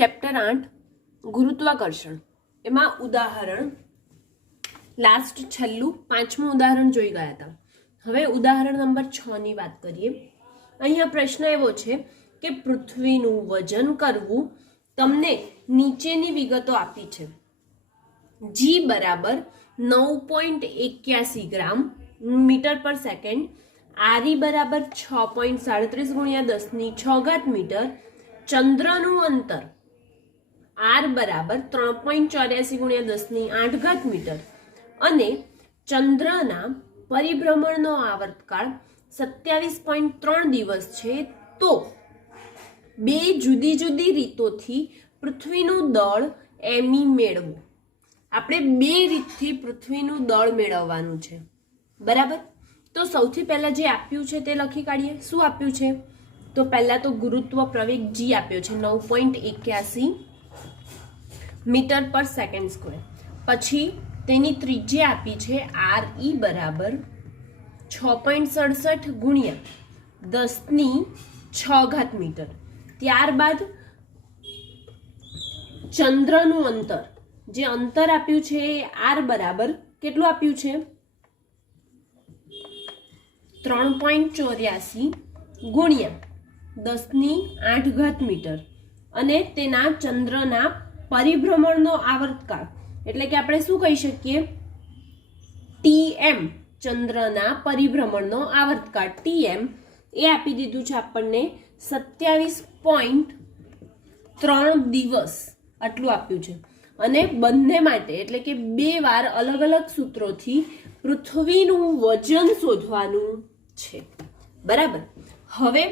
Chapter 8 ગુરુત્વાકર્ષણ એમાં ઉદાહરણ લાસ્ટ છેલ્લું પાંચમું ઉદાહરણ જોઈ ગયા હતા. હવે ઉદાહરણ નંબર 6 ની વાત કરીએ. અહીંયા પ્રશ્ન એવો છે કે પૃથ્વીનું વજન કરવું. તમને નીચેની વિગતો આપી છે. જી બરાબર 9.81 ગ્રામ મીટર પર સેકન્ડ, આરી બરાબર 6.37 ગુણ્યા 10⁶ મીટર, ચંદ્રનું અંતર આર બરાબર 3.84 ગુણ્યા 10⁸ મીટર અને ચંદ્રના પરિભ્રમણનો આવર્તકાળ 27.3 દિવસ છે. તો બે જુદી જુદી રીતોથી પૃથ્વીનું દળ એમી મેળવો. આપણે બે રીતથી પૃથ્વીનું દળ મેળવવાનું છે, બરાબર. તો સૌથી પહેલા જે આપ્યું છે તે લખી કાઢીએ. શું આપ્યું છે? તો પહેલા તો ગુરુત્વ પ્રવેગ જી આપ્યો છે 9.81 મીટર પર સેકન્ડ સ્ક્વેર. પછી તેની ત્રિજ્યા આપી છે આર ઈ બરાબર 6.67 ગુણ્યા 10⁶ મીટર. ત્યારબાદ ચંદ્રનું અંતર, જે અંતર આપ્યું છે એ આર બરાબર કેટલું આપ્યું છે? 3.84 ગુણ્યા 10⁸ મીટર અને તેના ચંદ્રના પરિભ્રમણનો આવર્તકાળ એટલે કે આપણે શું કહી શકીએ? ટીએમ. ચંદ્રના પરિભ્રમણનો આવર્તકાળ ટીએમ એ આપી દીધું છે આપણને 27.3 દિવસ આટલું આપ્યું છે. અને બંને માટે એટલે કે બે વાર અલગ અલગ સૂત્રોથી પૃથ્વીનું વજન શોધવાનું છે, બરાબર. હવે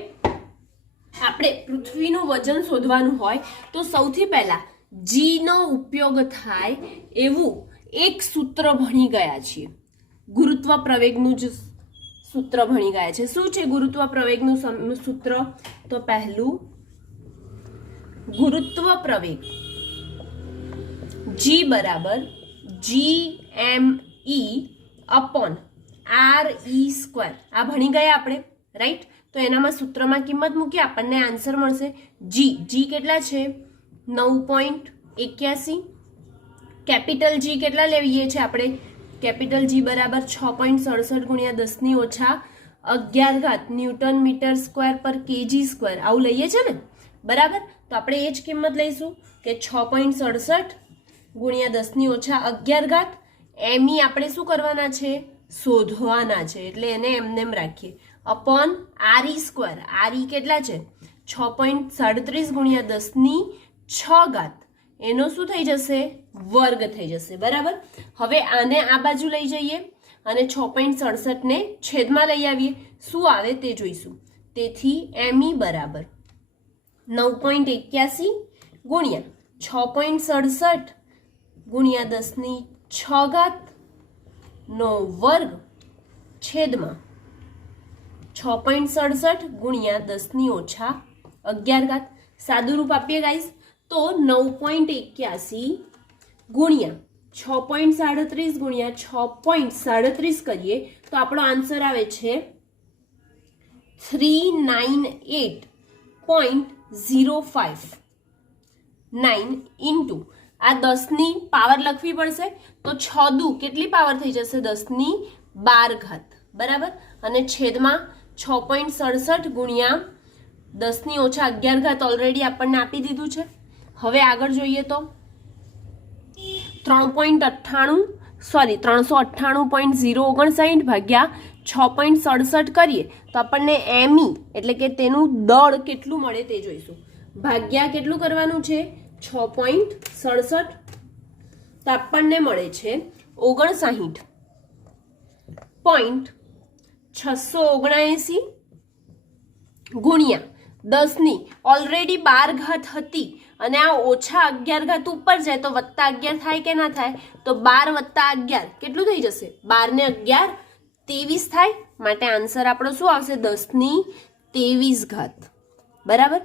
આપણે પૃથ્વીનું વજન શોધવાનું હોય તો સૌથી પહેલા જી નો ઉપયોગ થાય એવું એક સૂત્ર ભણી ગયા છીએ. ગુરુત્વ પ્રવેગનું જ સૂત્ર ભણી ગયા છે. શું છે ગુરુત્વ પ્રવેગનું સૂત્ર? તો પહેલું ગુરુત્વ પ્રવેગ જી બરાબર GME અપોન RE². આ ભણી ગયા આપણે, રાઈટ. તો એનામાં સૂત્રમાં કિંમત મૂકી આપણને આન્સર મળશે. જી કેટલા છે? 9.81. કેપિટલ જી કેટલા લેવીએ છીએ આપણે? કેપિટલ જી બરાબર 6.67 ગુણ્યા 10⁻11 ન્યૂટન મીટર સ્ક્વેર પર કેજી સ્ક્વેર. આવું લઈએ છે ને, બરાબર. તો આપણે એ જ કિંમત લઈશું કે 6.67 ગુણ્યા 10⁻11. એમી આપણે શું કરવાના છે? શોધવાના છે, એટલે એને એમનેમ રાખીએ. Upon RE². RE કેટલા છે? 6.37 ગુણ્યા 10⁶. એનો શું થઈ જશે? વર્ગ થઈ જશે, બરાબર. હવે આને આ બાજુ લઈ જઈએ અને 6.67 ને છેદમાં લઈ આવીએ. શું આવે તે જોઈશું. તેથી એમી બરાબર 9.81 ગુણ્યા 6.67 ગુણ્યા 10⁶ નો વર્ગ છેદમાં 6.67 ગુણ્યા 10⁻11. સાદું રૂપ આપીએ ગાઈસ તો 9.81 ગુણ્યા 6.37 ગુણ્યા 6.37 કરીએ તો આપણો આન્સર આવે છે 398.059 ઇન્ટુ આ 10ની પાવર લખવી પડશે તો 6 દુ કેટલી પાવર થઈ જશે? 10⁻12, બરાબર. અને છેદમાં 6.67 ગુણ્યા 10⁻11 ઓલરેડી આપણને આપી દીધું છે. હવે આગળ જોઈએ તો 398.059 ભાગ્યા 6.67 કરીએ તો આપણને એમી એટલે કે તેનું દળ કેટલું મળે તે જોઈશું. ભાગ્યા કેટલું કરવાનું છે? 6.67. તો આપણને મળે છે 59.679 ગુણ્યા 10ની ઓલરેડી 12 હતી અને આ -11 ઉપર જાય તો +11 થાય કે ના થાય? તો 12 + 11 કેટલું થઈ જશે? 12 ને 11 23 થાય. માટે આન્સર આપણો શું આવશે? 10⁻23, બરાબર.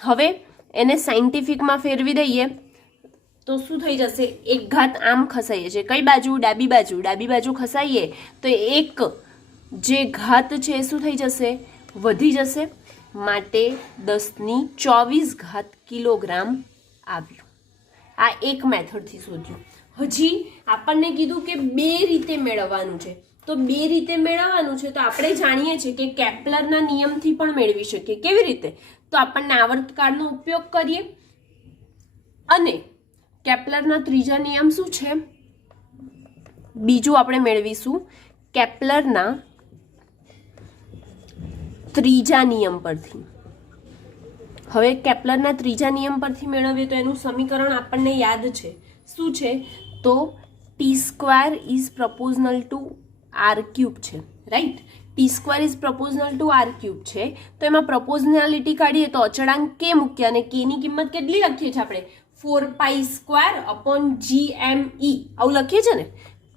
હવે એને સાયન્ટિફિકમાં ફેરવી દઈએ તો શું થઈ જશે? 1 આમ ખસાઈએ છે. કઈ બાજુ? ડાબી બાજુ. ડાબી બાજુ ખસાઈએ તો એક જે ઘાત છે શું થઈ જશે? વધી જશે. માટે 10⁻24 કિલોગ્રામ આવ્યું. આ એક મેથડથી શોધ્યું. હજી આપણને કીધું કે બે રીતે મેળવવાનું છે. તો બે રીતે મેળવવાનું છે તો આપણે જાણીએ છીએ કે કેપ્લરના નિયમથી પણ મેળવી શકીએ. કેવી રીતે? તો આપણને આવર્તકાળનો ઉપયોગ કરીએ અને કેપ્લરના ત્રીજા નિયમ શું છે બીજું આપણે મેળવીશું કેપ્લરના ત્રીજા નિયમ પરથી. હવે કેપ્લરના ત્રીજા નિયમ પરથી મેળવીએ તો એનું સમીકરણ આપણને યાદ છે. શું છે? તો T² ઇઝ પ્રપોઝનલ ટુ R³ છે, right? T² is પ્રપોઝનલ two R³ છે. તો એમાં પ્રપોઝનાલિટી કાઢીએ તો અચળાંક k મૂક્યા અને k ની કિંમત કેટલી લખીએ છીએ આપણે? 4π² આવું લખીએ છીએ ને.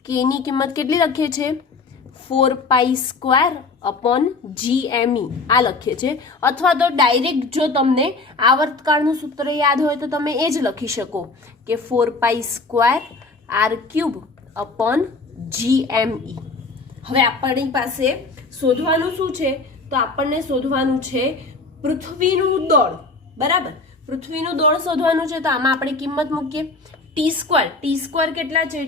k ની કિંમત કેટલી લખીએ છીએ? 4π² આ લખીએ છીએ. અથવા તો ડાયરેક્ટ જો તમને આવર્તકાળનું સૂત્ર યાદ હોય તો તમે એ જ લખી શકો કે 4π²R³ હવે આપણી પાસે શોધવાનું શું છે? તો આપણને શોધવાનું છે પૃથ્વીનું દળ. બરાબર, પૃથ્વીનું દળ શોધવાનું છે. તો આમાં આપણે કિંમત મૂકીએ. T² કેટલા છે?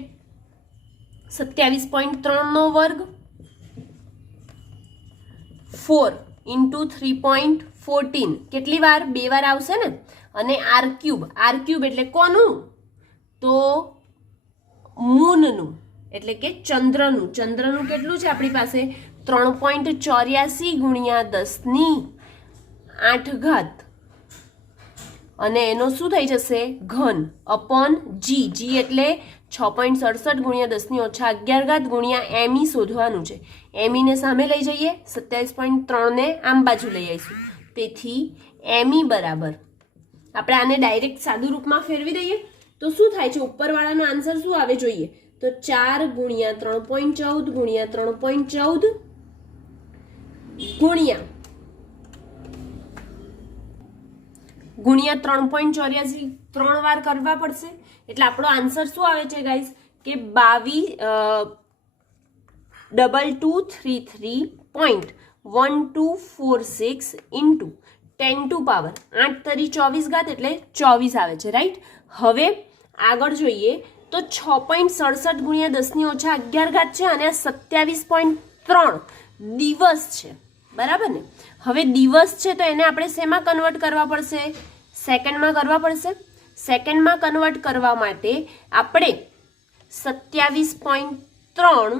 27.3 નો વર્ગ 4 × 3.14 કેટલી વાર? 2 વાર આવશે ને. અને R³ એટલે કોનું? તો મૂનનું એટલે કે ચંદ્રનું. ચંદ્રનું કેટલું છે આપણી પાસે? 3.84 × 10⁸ અને એનો શું થઈ જશે? ઘન અપોન જી. જી એટલે 6.67 × 10⁻11 × me શોધવાનું છે. me ને સામે લઈ જઈએ, 27.3 ને આમ બાજુ લઈ આવીશું. તેથી me બરાબર આપણે આને ડાયરેક્ટ સાદું રૂપમાં ફેરવી દઈએ તો શું થાય છે? ઉપરવાળાનો આન્સર શું આવે જોઈએ? તો 4 × 3.14 × 3.14 ગુણ્યા 3.84 3 વાર કરવા પડશે. એટલે આપણો આન્સર શું આવે છે ગાઈઝ? કે 2223.1246 × 10⁻8 × 24 એટલે 24 આવે છે, રાઈટ? હવે આગળ જોઈએ તો 6.67 × 10⁻11 છે અને આ 27.3 દિવસ છે. બરાબર ને? હવે દિવસ છે તો એને આપણે શેમાં કન્વર્ટ કરવા પડશે? સેકન્ડમાં કરવા પડશે. સેકન્ડમાં કન્વર્ટ કરવા માટે આપણે 27.3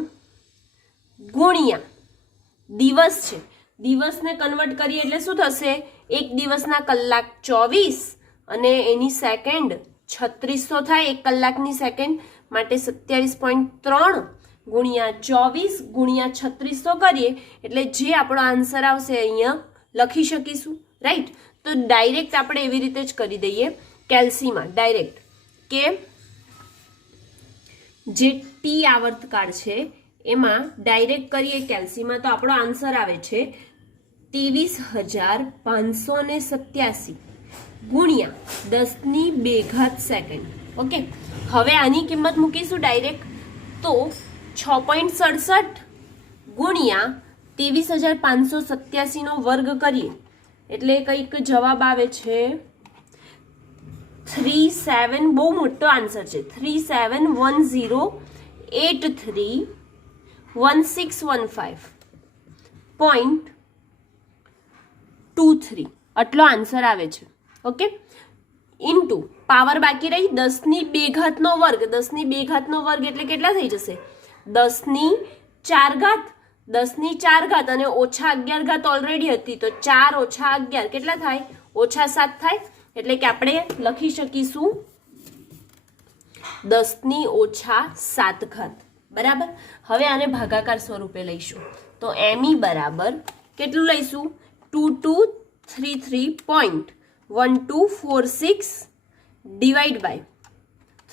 ગુણ્યા દિવસ છે. દિવસને કન્વર્ટ કરીએ એટલે શું થશે? એક દિવસના કલાક 24 અને એની સેકન્ડ 3600 થાય. એક કલાકની સેકન્ડ માટે 27.3 ગુણ્યા 24 ગુણ્યા 3600 કરીએ એટલે જે આપણો આન્સર આવશે અહીંયા લખી શકીશું, રાઈટ? તો ડાયરેક્ટ આપણે એવી રીતે જ કરી દઈએ કેલ્સીમાં ડાયરેક્ટ કે જે ટી આવર્તકાળ છે એમાં ડાયરેક્ટ કરીએ કેલ્સીમાં તો આપણો આન્સર આવે છે 23,587 ગુણ્યા 10⁻2 સેકન્ડ. ઓકે, હવે આની કિંમત મૂકીશું ડાયરેક્ટ તો 6.67 ગુણ્યા 23,587 નો વર્ગ કરીએ એટલે કંઈક જવાબ આવે છે 37. બહુ મોટો આન્સર છે. 3710831615.23 આટલો આન્સર આવે છે. ઓકે, ઇન્ટુ પાવર બાકી રહી 10⁻2 નો વર્ગ. 10⁻2 નો વર્ગ એટલે કેટલા થઈ જશે? 10⁻4 10⁻4 અને -11 ઓલરેડી હતી તો 4 - 11 કેટલા થાય? -7 થાય. એટલે કે આપણે લખી શકીશું 10⁻7. બરાબર. હવે આને ભાગાકાર સ્વરૂપે લઈશું તો me બરાબર કેટલું લઈશું? 2233.1246 ડિવાઈડ બાય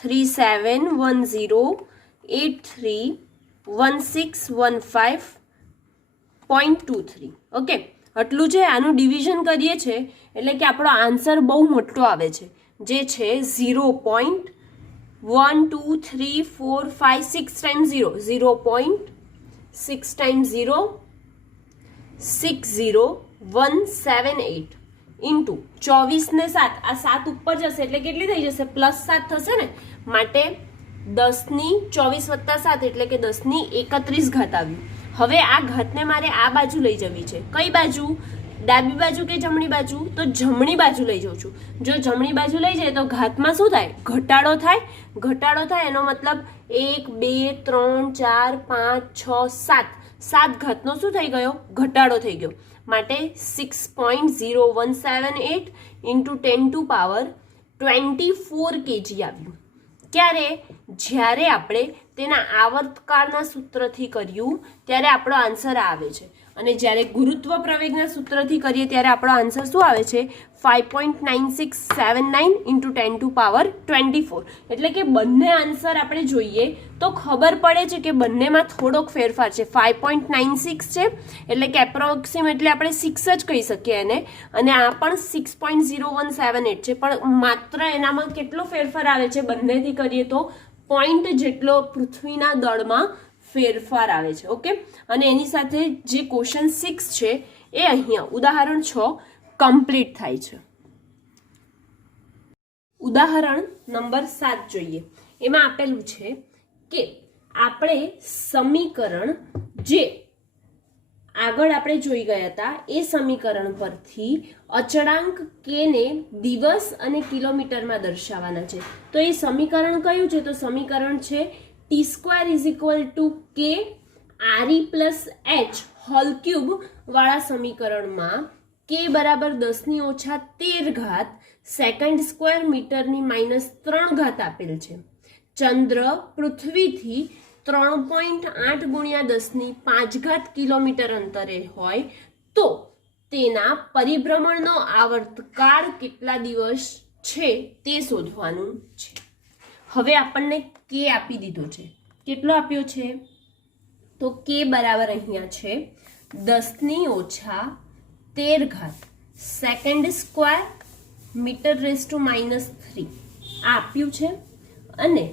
3710831615.23. ઓકે, આટલું છે. આનું ડિવિઝન કરીએ છીએ એટલે કે આપણો આન્સર બહુ મોટો આવે છે જે છે 0.12345 ટાઈમ્સ 0.6 ટાઈમ્સ 0 60178 ઇન્ટુ 24 ને 7, આ 7 ઉપર જશે એટલે કેટલી થઈ જશે? +7 થશે ને, માટે 10⁻²4 + 7 એટલે કે 10⁻31 ઘાત આવ્યું. હવે આ ઘાતને મારે આ બાજુ લઈ જવી છે. કઈ બાજુ? ડાબી બાજુ કે જમણી બાજુ? તો જમણી બાજુ લઈ જાઉં છું. જો જમણી બાજુ લઈ જાય તો ઘાતમાં શું થાય? ઘટાડો થાય. ઘટાડો થાય એનો મતલબ 1 2 3 4 5 6 7 7 ઘાતનો શું થઈ ગયો? ઘટાડો થઈ ગયો. માટે 6.0178 × 10⁻24 kg આવ્યું. ક્યારે? જ્યારે આપણે તેના આવર્તકાળના સૂત્રથી કર્યું ત્યારે આપણો આન્સર આવે છે, અને જ્યારે ગુરુત્વ પ્રવેગના સૂત્રથી કરીએ ત્યારે આપણો આન્સર શું આવે છે? 5.9679 × 10⁻24. એટલે કે બંને આન્સર આપણે જોઈએ તો ખબર પડે છે કે બંનેમાં થોડોક ફેરફાર છે. 5.96 છે એટલે કે એપ્રોક્સિમેટલી આપણે 6 જ કહી શકીએ એને, અને આ પણ 6.0178 છે, પણ માત્ર એનામાં કેટલો ફેરફાર આવે છે બંનેથી કરીએ તો પોઈન્ટ જેટલો પૃથ્વીના દળમાં ફેરફાર આવે છે. ઓકે, અને એની સાથે જે ક્વેશ્ચન 6 છે એ અહીંયા ઉદાહરણ 6 કમ્પ્લીટ થાય છે. ઉદાહરણ નંબર 7 જોઈએ. એમાં આપેલું છે કે આપણે સમીકરણ જે આગળ આપણે જોઈ ગયા હતા એ સમીકરણ પરથી અચળાંક કે ને દિવસ અને કિલોમીટરમાં દર્શાવવાના છે. તો એ સમીકરણ કયું છે? તો સમીકરણ છે t² = k re + h whole cube વાળા સમીકરણમાં k બરાબર 10⁻13 ઘાત સેકન્ડ² મીટરની -3 ઘાત આપેલ છે. ચંદ્ર પૃથ્વીથી 3.8 × 10⁵ ઘાત કિલોમીટર અંતરે હોય તો તેના પરિભ્રમણનો આવર્તકાળ કેટલા દિવસ છે તે શોધવાનું છે. હવે આપણને કે આપી દીધો છે. કેટલો આપ્યો છે? તો કે બરાબર અહીંયા છે 10⁻13 ઘાત સેકન્ડ² મીટર⁻³ આ આપ્યું છે. અને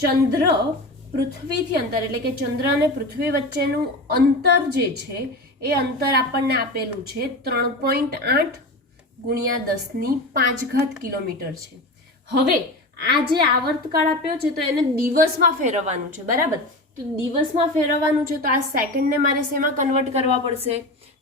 ચંદ્ર પૃથ્વીથી અંતર એટલે કે ચંદ્ર અને પૃથ્વી વચ્ચેનું અંતર જે છે એ અંતર આપણને આપેલું છે 3.8 × 10⁵ ઘાત કિલોમીટર છે. હવે આ જે આવર્તકાળ આપ્યો છે તો એને દિવસમાં ફેરવવાનું છે, બરાબર? તો દિવસમાં ફેરવવાનું છે તો આ સેકન્ડને મારે શેમાં કન્વર્ટ કરવા પડશે?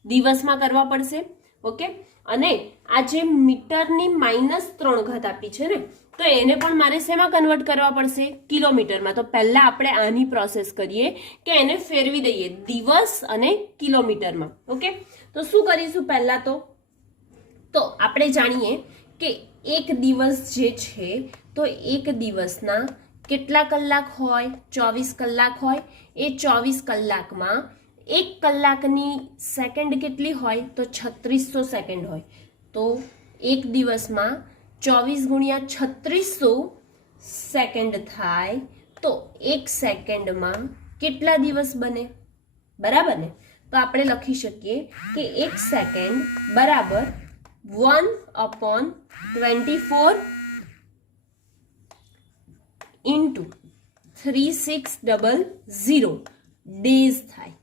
દિવસમાં કરવા પડશે. ઓકે, અને આ જે મીટરની -3 ઘાત આપી છે ને તો એને પણ મારે શેમાં કન્વર્ટ કરવા પડશે? કિલોમીટરમાં. તો પહેલા આપણે આની પ્રોસેસ કરીએ કે એને ફેરવી દઈએ દિવસ અને કિલોમીટરમાં. ઓકે, તો શું કરીશું પહેલા? તો આપણે જાણીએ કે એક દિવસ જે છે તો એક દિવસના કેટલા કલાક હોય? 24 કલાક હોય. એ 24 કલાકમાં 1 કલાકની સેકન્ડ કેટલી હોય? તો 3600 સેકન્ડ હોય. તો એક દિવસમાં 24 × 3600 સેકન્ડ થાય તો એક સેકન્ડમાં કેટલા દિવસ બને? બરાબર ને? તો આપણે લખી શકીએ કે એક સેકન્ડ બરાબર 1/24 × 3600 ડેઝ થાય,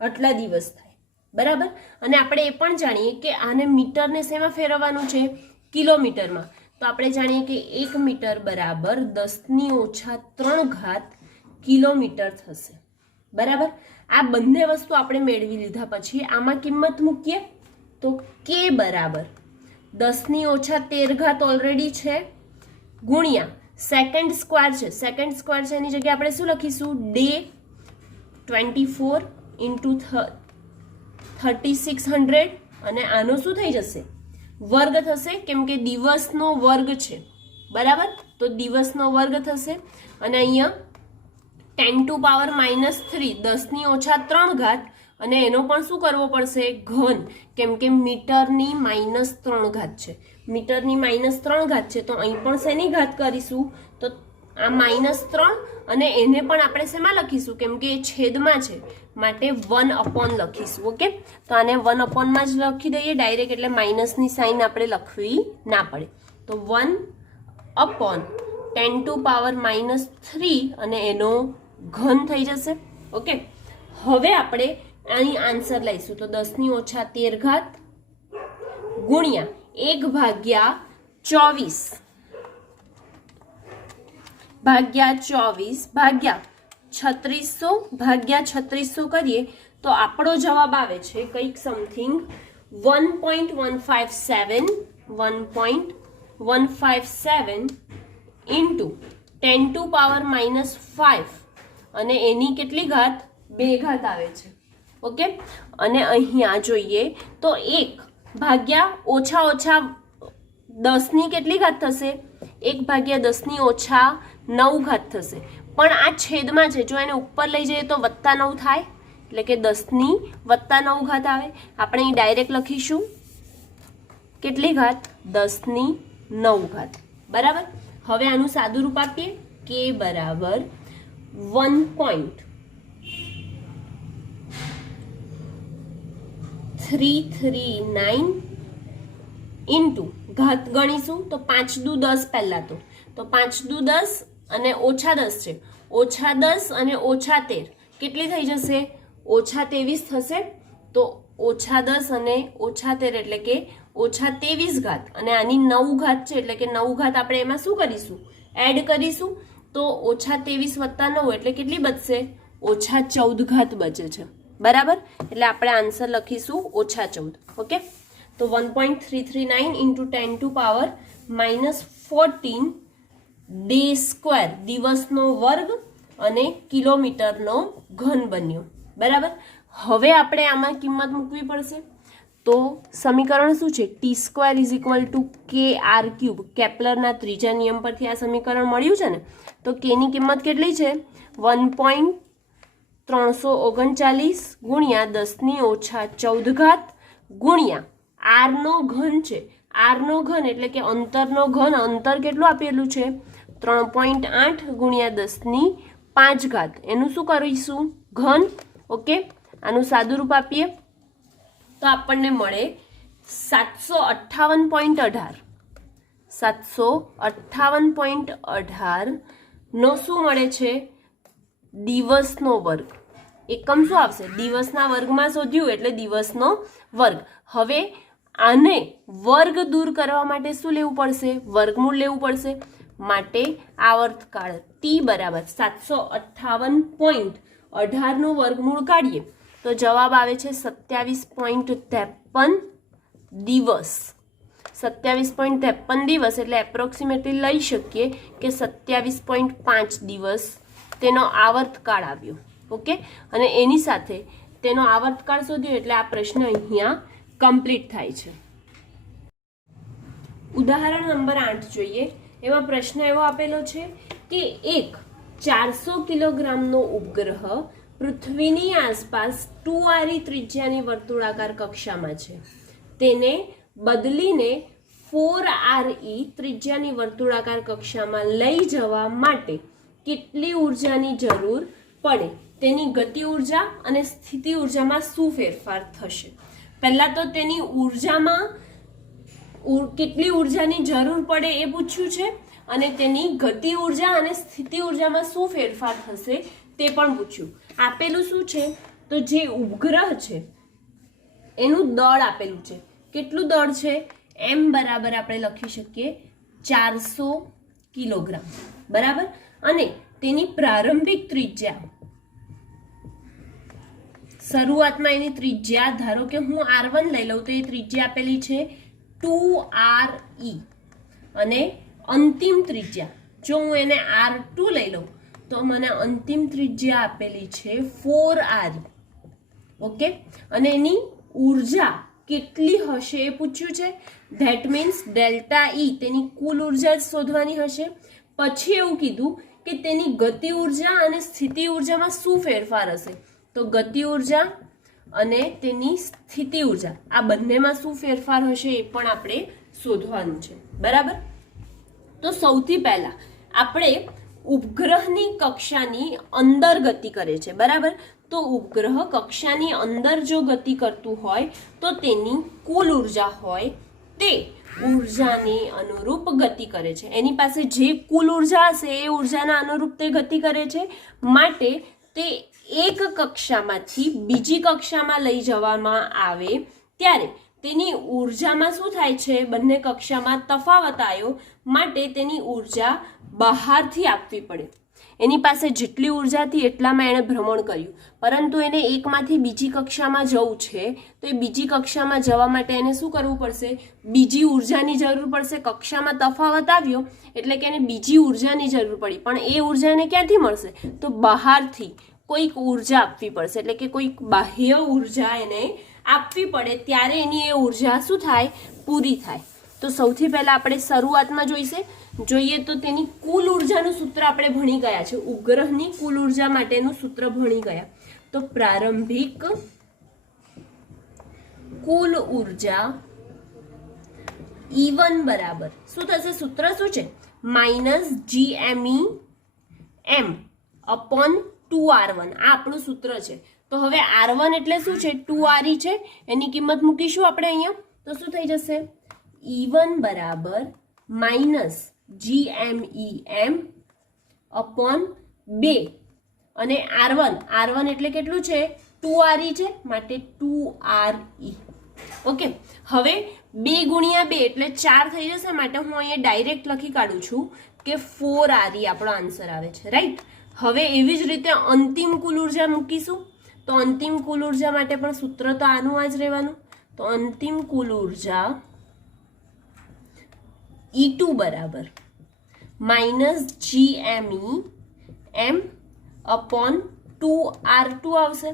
આટલા દિવસ થાય. બરાબર? અને આપણે એ પણ જાણીએ કે આને મીટરને શેમાં ફેરવવાનું છે? કિલોમીટરમાં. તો આપણે જાણીએ કે 1 મીટર બરાબર 10⁻³ ઘાત કિલોમીટર થશે. બરાબર? આ બંને વસ્તુ આપણે મેળવી લીધા પછી આમાં કિંમત મૂકીએ તો કે બરાબર 10⁻13 ઘાત ઓલરેડી છે ગુણ્યા સેકન્ડ² છે. સેકન્ડ² છે એની જગ્યાએ આપણે શું લખીશું? ડે 24 × 3600 અને આનો શું થઈ જશે? વર્ગ થશે, કેમ કે દિવસનો વર્ગ છે. બરાબર? તો દિવસનો વર્ગ થશે. અને અહીંયા 10⁻³ 10⁻³ ઘાત અને એનો પણ શું કરવો પડશે? ઘન, કેમ કે મીટરની -3 ઘાત છે. મીટરની -3 ઘાત છે તો અહીં પણ શેની ઘાત કરીશું? તો આ -3 અને એને પણ આપણે શેમાં લખીશું? કેમ કે એ છેદમાં છે માટે 1/ લખીશું. ઓકે, તો આને 1/ માં જ લખી દઈએ ડાયરેક્ટ, એટલે માઇનસની સાઇન આપણે લખવી ના પડે. તો 1/10⁻³ અને એનો ઘન થઈ જશે. ઓકે, હવે આપણે અહીં આન્સર લઈશું તો 10⁻13 ઘાત ગુણ્યા 1 ભાગ્યા 24 ભાગ્યા 3600 ભાગ્યા 3600 કરીએ તો આપણો જવાબ આવે છે કંઈક સમથિંગ 1.157 ઇન્ટુ 10 ટુ પાવર -5 અને એની કેટલી ઘાત 2 ઘાત આવે છે. ઓકે, અને અહીંયા જોઈએ તો 1 ભાગ્યા ઓછા 10 ની કેટલી ઘાત થશે? 1 ભાગ્યા 10 ની ઓછા 9 ઘાત થશે. પણ આ છેદમાં છે, જો એને ઉપર લઈ જઈએ તો +9 થાય, એટલે કે 10 ની +9 ઘાત આવે. આપણે અહીં ડાયરેક્ટ લખીશું કેટલી ઘાત? 10 ની 9 ઘાત. બરાબર. હવે આનું સાદું રૂપ આપીએ કે બરાબર 1.339 ઇન્ટુ ઘાત ગણીશું તો 5 દુ 10 પહેલા તો 5 દુ 10 અને -10 છે, -10 અને -13 કેટલી થઈ જશે? -23 થશે. તો -10 અને -13 એટલે કે -23 ઘાત, અને આની 9 ઘાત છે એટલે કે 9 ઘાત આપણે એમાં શું કરીશું? એડ કરીશું. તો -23 + 9 એટલે કેટલી બચશે? -14 ઘાત બચે છે. બરાબર. એટલે આપણે આન્સર લખીશું -14. ઓકે, તો 1.339 into 10 to power -14 day square દિવસનો વર્ગ અને કિલોમીટરનો ઘન બન્યો. બરાબર. હવે આપણે આમાં કિંમત મૂકવી પડશે. તો સમીકરણ શું છે? t² = kr³ કેપ્લરના ત્રીજા નિયમ પરથી આ સમીકરણ મળ્યું છે ને. તો k ની કિંમત કેટલી છે? 1.339 ગુણ્યા 10 ની ઓછા 14 ઘાત ગુણ્યા r નો ઘન છે. r નો ઘન એટલે કે અંતરનો ઘન. અંતર કેટલું આપેલું છે? 3.8 ગુણ્યા 10 ની 5 ઘાત. એનું શું કરીશું? ઘન. ઓકે, આનું સાદું રૂપ આપીએ તો આપણને મળે 758.18. 758.18 નો શું મળે છે? દિવસનો વર્ગ. એકમ શું આવશે? દિવસના વર્ગમાં શોધ્યું એટલે દિવસનો વર્ગ. હવે આને વર્ગ દૂર કરવા માટે શું લેવું પડશે? વર્ગમૂળ લેવું પડશે. માટે આવર્તકાળ t બરાબર 758.18 નું વર્ગમૂળ કાઢીએ તો જવાબ આવે છે 27.53 દિવસ. 27.53 દિવસ એટલે એપ્રોક્સિમેટલી લઈ શકીએ કે 27.5 દિવસ તેનો આવર્તકાળ આવ્યો. ઓકે, અને એની સાથે તેનો આવર્તકાળ શોધ્યો એટલે આ પ્રશ્ન અહીંયા કમ્પ્લીટ થાય છે. ઉદાહરણ નંબર 8 જોઈએ. એમાં પ્રશ્ન એવો આપેલો છે કે એક 400 કિલોગ્રામનો ઉપગ્રહ પૃથ્વીની આસપાસ 2r ત્રિજ્યાની વર્તુળાકાર કક્ષામાં છે. તેને બદલીને 4re ત્રિજ્યાની વર્તુળાકાર કક્ષામાં લઈ જવા માટે કેટલી ઉર્જાની જરૂર પડે? તેની ગતિ ઉર્જા અને સ્થિતિ ઉર્જામાં શું ફેરફાર થશે? પહેલા તો તેની ઉર્જામાં કેટલી ઉર્જાની જરૂર પડે એ પૂછ્યું છે, અને તેની ગતિ ઉર્જા અને સ્થિતિ ઉર્જામાં શું ફેરફાર થશે તે પણ પૂછ્યું. આપેલું શું છે? તો જે ઉપગ્રહ છે એનું દળ આપેલું છે. કેટલું દળ છે? m બરાબર આપણે લખી શકીએ 400 કિલોગ્રામ. બરાબર. અને તેની પ્રારંભિક ત્રિજ્યા, શરૂઆતમાં એની ત્રિજ્યા ધારો કે હું r1 લઈ લઉં તો એ ત્રિજ્યા આપેલી છે 2re, અને અંતિમ ત્રિજ્યા જો હું એને r2 લઈ લઉં તો મને અંતિમ ત્રિજ્યા આપેલી છે 4re. ઓકે, અને એની ઉર્જા કેટલી હશે એ પૂછ્યું છે. ધેટ મીન્સ ડેલ્ટા E તેની કુલ ઉર્જા શોધવાની હશે. પછી એવું કીધું કે તેની ગતિ ઉર્જા અને સ્થિતિ ઉર્જામાં શું ફેરફાર હશે? તો ગતિ ઉર્જા અને તેની સ્થિતિ ઉર્જા આ બંનેમાં શું ફેરફાર હશે એ પણ આપણે શોધવાનું છે. બરાબર. તો સૌથી પહેલા આપણે ઉપગ્રહની કક્ષાની અંદર ગતિ કરે છે. બરાબર. તો ઉપગ્રહ કક્ષાની અંદર જો ગતિ કરતું હોય તો તેની કુલ ઉર્જા હોય તે ઉર્જાની અનુરૂપ ગતિ કરે છે. એની પાસે જે કુલ ઉર્જા હશે એ ઉર્જાના અનુરૂપ તે ગતિ કરે છે. માટે તે એક કક્ષામાંથી બીજી કક્ષામાં લઈ જવામાં આવે ત્યારે તેની ઉર્જામાં શું થાય છે, બંને કક્ષામાં તફાવત આવ્યો માટે તેની ઉર્જા બહારથી આપવી પડે. એની પાસે જેટલી ઉર્જા હતી એટલામાં એણે ભ્રમણ કર્યું, પરંતુ એને એકમાંથી બીજી કક્ષામાં જવું છે તો એ બીજી કક્ષામાં જવા માટે એને શું કરવું પડશે, બીજી ઉર્જાની જરૂર પડશે. કક્ષામાં તફાવત આવ્યો એટલે કે એને બીજી ઉર્જાની જરૂર પડી, પણ એ ઉર્જા એને ક્યાંથી મળશે, તો બહારથી કોઈક ઉર્જા આપવી પડશે, એટલે કે કોઈક બાહ્ય ઉર્જા એને આપવી પડે, ત્યારે એની એ ઉર્જા શું થાય, પૂરી થાય. તો સૌથી પહેલા આપણે શરૂઆતમાં જોઈએ તો તેની કુલ ઉર્જાનું સૂત્ર આપણે ભણી ગયા છે. ઉપગ્રહની કુલ ઉર્જા માટેનું સૂત્ર ભણી ગયા. તો પ્રારંભિક કુલ ઉર્જા E1 બરાબર શું થશે, સૂત્ર શું છે, -GMEm અપોન 2R1. આ આપણું સૂત્ર છે. તો હવે R1 એટલે શું છે, 2RE છે, એની કિંમત મૂકીશું આપણે અહીંયા. તો શું થઈ જશે, E1 બરાબર -GMEm અપોન 2 અને R1 એટલે કેટલું છે, 2RE છે, માટે 2RE. ઓકે, હવે 2 ગુણ્યા 2 એટલે 4 થઈ જશે, માટે હું અહીંયા ડાયરેક્ટ લખી કાઢું છું કે 4RE આપણો આન્સર આવે છે, રાઈટ. હવે એવી જ રીતે અંતિમ કુલ ઉર્જા મૂકીશું. તો અંતિમ કુલ ઉર્જા માટે પણ સૂત્ર તો આનું આ જ રહેવાનું. તો અંતિમ કુલ ઉર્જા E2 બરાબર -GMEm અપોન 2R2 આવશે.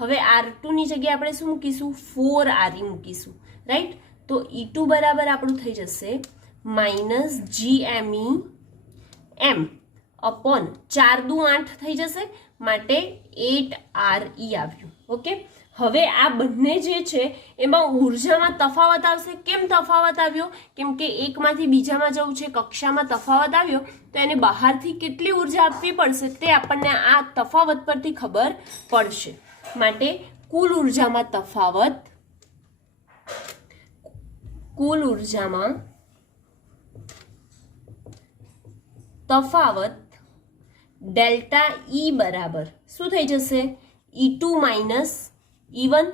હવે R2 ની જગ્યાએ આપણે શું મૂકીશું, 4RE મૂકીશું, રાઈટ. તો E2 બરાબર આપણું થઈ જશે -GMEm અપોન 4 દુ 8 થઈ જશે, માટે 8RE આવ્યું. ઓકે, હવે આ બંને જે છે એમાં ઉર્જામાં તફાવત આવશે. કેમ તફાવત આવ્યો, કેમ કે એકમાંથી બીજામાં જવું છે, કક્ષામાં તફાવત આવ્યો તો એને બહારથી કેટલી ઉર્જા આપવી પડશે તે આપણને આ તફાવત પરથી ખબર પડશે. માટે કુલ ઉર્જામાં તફાવત ડેલ્ટા E બરાબર શું થઈ જશે, E2 માઇનસ E1.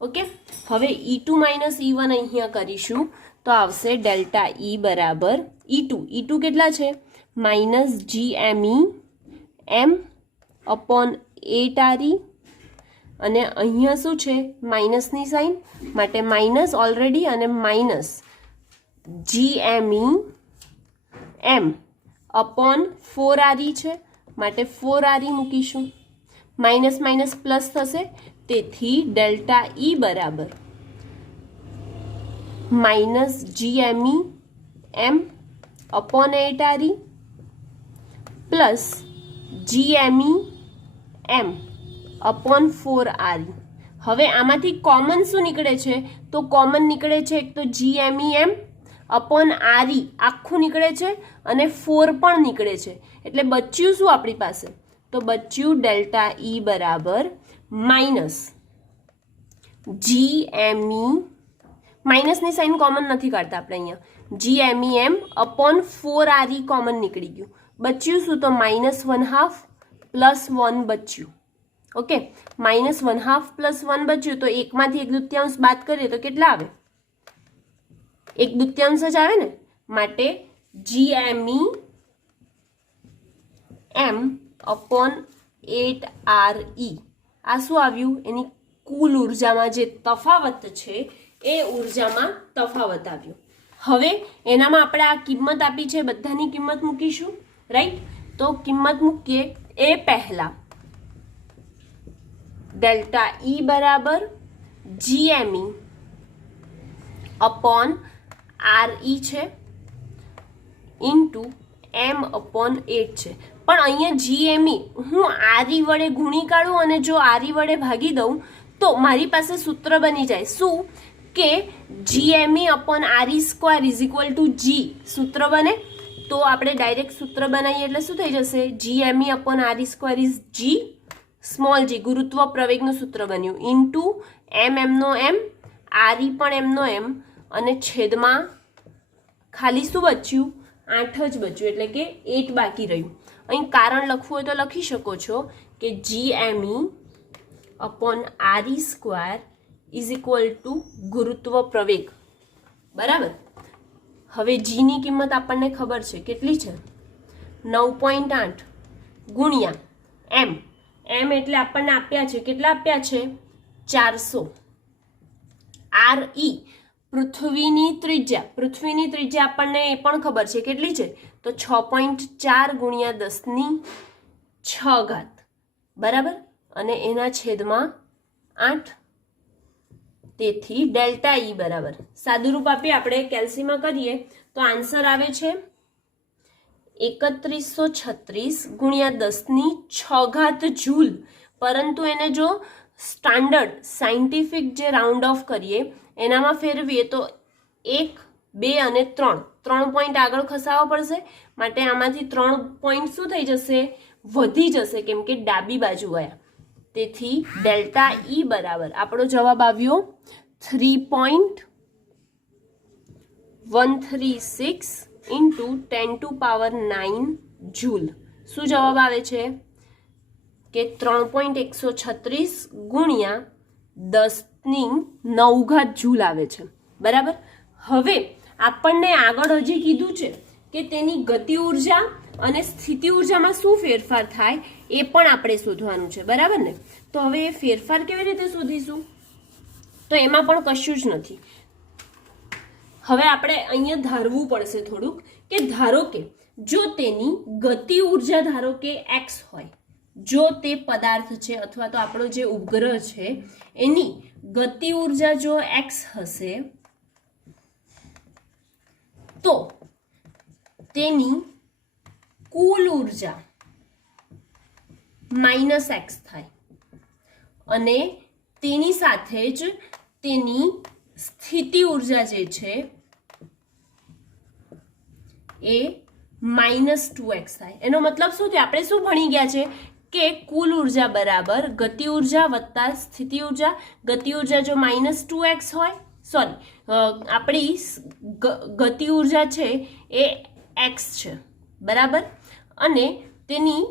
ઓકે, હવે E2 માઇનસ E1 અહીંયા કરીશું તો આવશે ડેલ્ટા E બરાબર E2 કેટલા છે, -GMEm અપોન 8RE, અને અહીંયા શું છે, માઇનસની સાઇન, માટે માઇનસ ઓલરેડી, અને માઇનસ GMEm અપોન 4RE છે, માટે 4RE મૂકીશું. માઇનસ માઇનસ પ્લસ થશે, તેથી ડેલ્ટા E બરાબર -GMEm upon 8RE plus GMEm upon 4RE. હવે આમાંથી કોમન શું નીકળે છે, તો કોમન નીકળે છે એક તો GMEm અપોન RE આખું નીકળે છે, અને 4 પણ નીકળે છે, એટલે બચ્યું શું આપણી પાસે, તો બચ્યું ડેલ્ટા E બરાબર માઇનસ GME, માઇનસની સાઇન કોમન નથી કાઢતા આપણે અહીંયા, GMEm અપોન 4RE કોમન નીકળી ગયું. બચ્યું શું, તો -1/2 પ્લસ 1 બચ્યું. ઓકે, -1/2 પ્લસ 1 બચ્યું, તો એકમાંથી 1/2 બાદ કરીએ તો કેટલા આવે, 1/2 જ આવે ને, માટે GMEm અપોન 8RE. આ શું આવ્યું, એની કુલ ઉર્જામાં જે તફાવત છે એ ઉર્જામાં તફાવત આવ્યો. હવે એનામાં આપણે આ કિંમત આપી છે, બધાની કિંમત મૂકીશું, રાઈટ. તો કિંમત મૂકીએ એ પહેલા ડેલ્ટા E બરાબર GME અપોન RE છે ઇન્ટુ M અપોન 8 છે. પણ અહીંયા GME હું RE વડે ગુણી કાઢું અને જો RE વડે ભાગી દઉં તો મારી પાસે સૂત્ર બની જાય શું, કે GME upon RE square is equal two G સૂત્ર બને. તો આપણે ડાયરેક્ટ સૂત્ર બનાવીએ એટલે શું થઈ જશે, GME upon RE square is G small g, ગુરુત્વ પ્રવેગનું સૂત્ર બન્યું, ઇન્ટુ M નો M, RE પણ M નો M, અને છેદમાં ખાલી શું બચ્યું, 8 જ બચ્યું, એટલે કે 8 બાકી રહ્યું. અહીં કારણ લખવું હોય તો લખી શકો છો કે GME upon RE square is equal to ગુરુત્વ પ્રવેગ, બરાબર. હવે જીની કિંમત આપણને ખબર છે, કેટલી છે? 9.8 ગુણ્યા એમ. એમ એટલે આપણને આપ્યા છે, કેટલા આપ્યા છે? 400. આર ઈ પૃથ્વીની ત્રિજ્યા આપણને એ પણ ખબર છે, કેટલી છે? તો 6.4 ગુણ્યા 10⁶, બરાબર. અને એના છેદમાં 8. તેથી ડેલ્ટા ઈ બરાબર, સાદુરૂપ આપી આપણે કેલ્સીમાં કરીએ તો આન્સર આવે છે 3136 ગુણ્યા 10⁶ જૂલ. પરંતુ એને જો સ્ટાન્ડર્ડ સાયન્ટિફિક જે રાઉન્ડ ઓફ કરીએ એનામાં ફેરવીએ તો 1, 2 અને 3 પોઈન્ટ આગળ ખસાવવા પડશે. માટે આમાંથી 3 પોઈન્ટ શું થઈ જશે? વધી જશે, કેમ કે ડાબી બાજુ ગયા. તેથી ડેલ્ટા ઈ બરાબર આપણો જવાબ આવ્યો 3.136 ઇન્ટુ 10⁹ જૂલ. શું જવાબ આવે છે? કે 3.136 ગુણ્યા 10⁹ જૂલ આવે છે, બરાબર. હવે આપણને આગળ હજી કીધું છે કે તેની ગતિ ઉર્જા અને સ્થિતિ ઉર્જામાં શું ફેરફાર થાય એ પણ આપણે શોધવાનું છે, બરાબર ને. તો હવે એ ફેરફાર કેવી રીતે શોધીશું? તો એમાં પણ કશું જ નથી. હવે આપણે અહીંયા ધારવું પડશે થોડુંક કે ધારો કે જો તેની ગતિ ઉર્જા ધારો કે x હોય, જો તે પદાર્થ છે અથવા તો આપણો જે ઉપગ્રહ છે એની ગતિ ઉર્જા જો x હશે તો તેની કુલ ઉર્જા -x થાય અને તેની સાથે જ તેની સ્થિતિ ઉર્જા જે છે એ -2x થાય. એનો મતલબ શું થયો? આપણે શું ભણી ગયા છે કે કુલ ઉર્જા બરાબર ગતિ ઉર્જા વત્તા સ્થિતિ ઉર્જા. ગતિ ઉર્જા જો -2x હોય, સોરી, આપણી ગતિ ઉર્જા છે એ x છે, બરાબર. અને તેની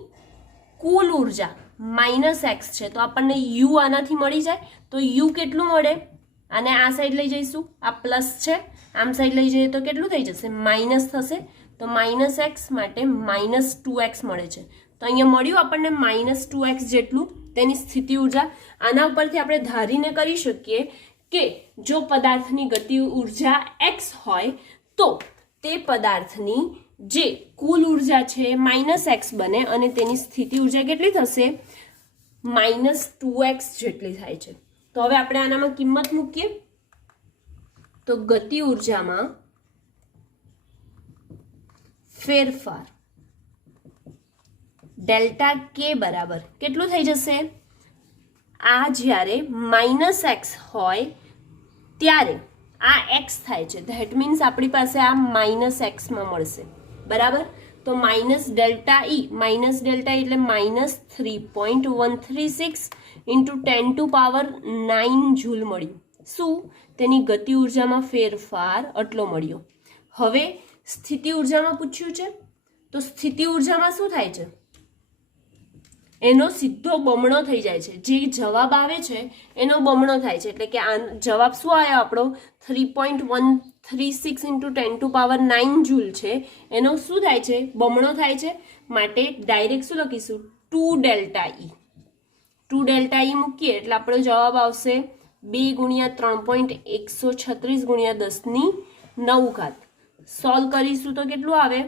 કુલ ઉર્જા -x છે, તો આપણને u આનાથી મળી જાય. તો u કેટલું મળે? આને આ સાઈડ લઈ જઈશું, આ પ્લસ છે, આમ સાઈડ લઈ જઈએ તો કેટલું થઈ જશે? માઇનસ થશે. તો -x માટે -2x મળે છે. તો અહીંયા મળ્યું આપણને -2x જેટલું તેની સ્થિતિ ઉર્જા. આના ઉપરથી આપણે ધારીને કરી શકીએ કે જો પદાર્થની ગતિ ઉર્જા x હોય તો તે પદાર્થની જે કુલ ઉર્જા છે -x બને અને તેની સ્થિતિ ઉર્જા કેટલી થશે? -2x જેટલી થાય છે. તો હવે આપણે આનામાં કિંમત મૂકીએ તો ગતિ ઉર્જામાં ફેરફાર ડેલ્ટા કે બરાબર કેટલું થઈ જશે? આ જ્યારે -x હોય ત્યારે આ x થાય છે, ધેટ મીન્સ આપણી પાસે આ -x માં મળશે, બરાબર. તો -ડેલ્ટા ઈ એટલે -3.136 ઇન્ટુ 10⁹ જૂલ મળ્યું. શું? તેની ગતિ ઉર્જામાં ફેરફાર આટલો મળ્યો. હવે સ્થિતિ ઉર્જામાં પૂછ્યું છે તો સ્થિતિ ઉર્જામાં શું થાય છે? એનો સીધો બમણો થઈ જાય છે. જે જવાબ આવે છે એનો બમણો થાય છે. એટલે કે આ જવાબ શું આવ્યો આપણો? 3.136 ઇન્ટુ 10⁹ જૂલ છે. એનો શું થાય છે? બમણો થાય છે. માટે ડાયરેક્ટ શું લખીશું? 2ΔE મૂકીએ એટલે આપણો જવાબ આવશે 2 ગુણ્યા 3.136 ગુણ્યા 10⁹. સોલ્વ કરીશું તો કેટલું આવે?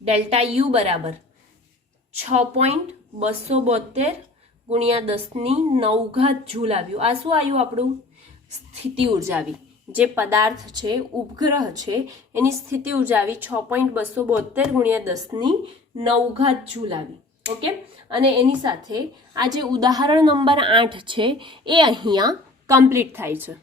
ડેલ્ટા યુ બરાબર 6.272 ગુણ્યા 10⁹ જૂલ આવ્યું. આ શું આવ્યું આપણું? સ્થિતિ ઉર્જા આવી. જે પદાર્થ છે, ઉપગ્રહ છે, એની સ્થિતિ ઉર્જા આવી 6.272 ગુણ્યા 10⁹ જૂલ આવી. ઓકે. અને એની સાથે આ જે ઉદાહરણ નંબર 8 છે એ અહીંયા કમ્પ્લીટ થાય છે.